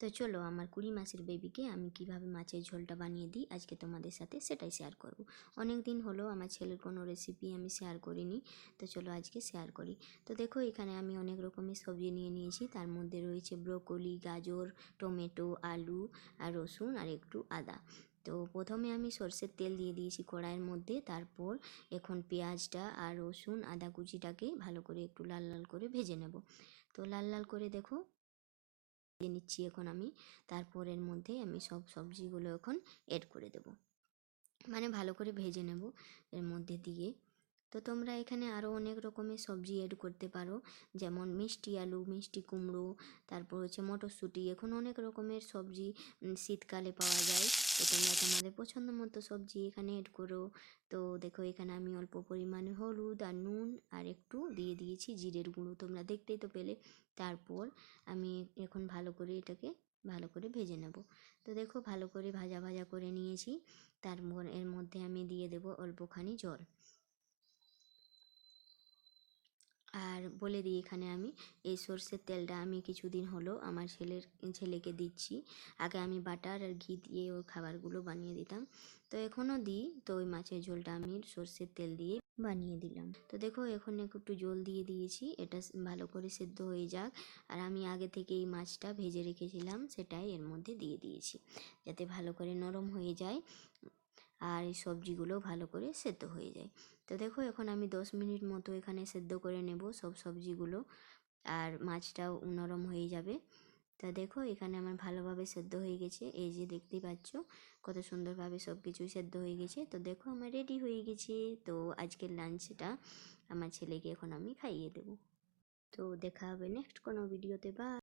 তো চলো আমার 20 মাসের বেবিকে আমি কিভাবে মাছের ঝোলটা বানিয়ে দিই আজকে তোমাদের সাথে সেটাই শেয়ার করব। অনেক দিন হলো আমার ছেলের কোনো রেসিপি আমি শেয়ার করিনি, তো চলো আজকে শেয়ার করি। তো দেখো এখানে আমি অনেক রকমের সবজি নিয়ে নিয়েছি, তার মধ্যে রয়েছে ব্রোকলি, গাজর, টমেটো, আলু আর রসুন আর একটু আদা। তো প্রথমে আমি সরষের তেল দিয়ে দিয়েছি কড়াইয়ের মধ্যে, তারপর এখন পেঁয়াজটা আর রসুন আদা কুচিটাকে ভালো করে একটু লাল লাল করে ভেজে নেব। তো লাল লাল করে দেখো ভেজে নিচ্ছি এখন আমি। তারপর এর মধ্যে আমি সব সবজিগুলো এখন এড করে দেব, মানে ভালো করে ভেজে নেব এর মধ্যে দিয়ে। তো তোমরা এখানে আরও অনেক রকমের সবজি এড করতে পারো, যেমন মিষ্টি আলু, মিষ্টি কুমড়ো, তারপর হচ্ছে মটরশুঁটি। এখন অনেক রকমের সবজি শীতকালে পাওয়া যায়, তো তোমরা তোমাদের পছন্দ মতো সবজি এখানে এড করো। তো দেখো এখানে আমি অল্প পরিমাণে হলুদ আর নুন আর একটু দিয়ে দিয়েছি জিরের গুঁড়ো, তোমরা দেখতেই তো পেলে। তারপর আমি এখন ভালো করে এটাকে ভালো করে ভেজে নেব। তো দেখো ভালো করে ভাজা ভাজা করে নিয়েছি, তারপর এর মধ্যে আমি দিয়ে দেব অল্পখানি জল। আর বলে দিই এখানে আমি এই সর্ষের তেলটা আমি কিছুদিন হলো আমার ছেলেকে দিচ্ছি। আগে আমি বাটার আর ঘি দিয়ে ওর খাবারগুলো বানিয়ে দিতাম, তো এখনও দিই। তো ওই মাছের ঝোলটা আমি সর্ষের তেল দিয়ে বানিয়ে দিলাম। তো দেখো এখন একটু জল দিয়ে দিয়েছি, এটা ভালো করে সেদ্ধ হয়ে যাক। আর আমি আগে থেকে এই মাছটা ভেজে রেখেছিলাম সেটাই এর মধ্যে দিয়ে দিয়েছি, যাতে ভালো করে নরম হয়ে যায় আর এই সবজিগুলো ভালো করে সেদ্ধ হয়ে যায়। তো দেখো এখন আমি 10 মিনিট মতো এখানে সেদ্ধ করে নেব সব সবজিগুলো, আর মাছটাও নরম হয়ে যাবে। তা দেখো এখানে আমার ভালোভাবে সেদ্ধ হয়ে গেছে, এই যে দেখতেই পাচ্ছ কত সুন্দরভাবে সব কিছুই সেদ্ধ হয়ে গেছে। তো দেখো আমার রেডি হয়ে গেছে। তো আজকের লাঞ্চটা আমার ছেলেকে এখন আমি খাইয়ে দেবো। তো দেখা হবে নেক্সট কোনো ভিডিওতে। বা